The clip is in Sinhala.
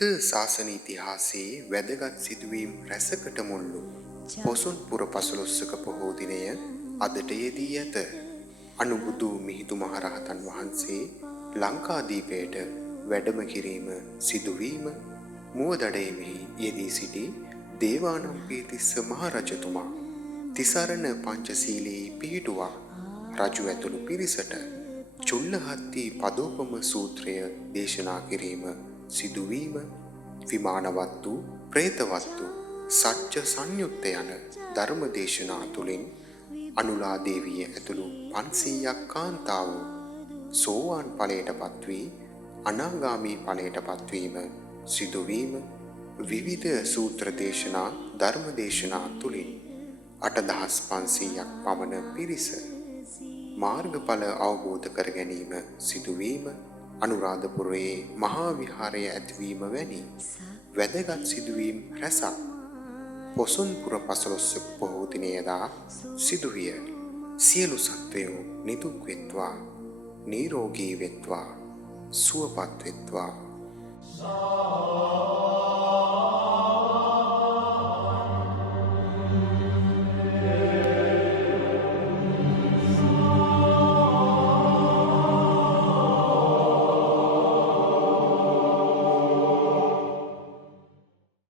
බුද්ධ ශාසන ඉතිහාසයේ වැදගත් සිදුවීම් රැසකට මුල්ලු පොසොන් පුර 15ක පොහෝ දිනය අදට යෙදී ඇත. අනුබුදු මිහිඳු මහරහතන් වහන්සේ ලංකාදීපයට වැඩම කිරීම සිදුවීම මුවදඩයේහි යෙදී සිටි දේවානම්පියතිස්ස මහරජතුමා තිසරණ පංචශීලයේ පිහිටුවා රජු ඇතුළු පිරිසට චුල්ලහත්ති පදෝපම සූත්‍රය දේශනා කිරීම සිදුවීම විමානවත්තු ප්‍රේතවත්තු සත්‍ය සංයුක්ත යන ධර්ම දේශනා තුළින් අනුලා දේවිය ඇතුළු 500ක් කාන්තාවෝ සෝවාන් ඵලයට පත්වී අනාගාමී ඵලයට පත්වීම සිදුවීම විවිධ සූත්‍ර දේශනා ධර්ම දේශනා තුළින් 8500ක් පමණ පිරිස මාර්ගඵල අවබෝධ කර ගැනීම සිදුවීම අනුරාධපුරයේ මහා විහාරය ඇතිවීම වැනි වැදගත් සිදුවීම් රැසක් පොසොන්පුර 15 පොහෝ දිනයදා සිදුවිය. සියලු සත්වයෝ නිදුක් වෙත්වා නිරෝගී වෙත්වා සුවපත් වෙත්වා.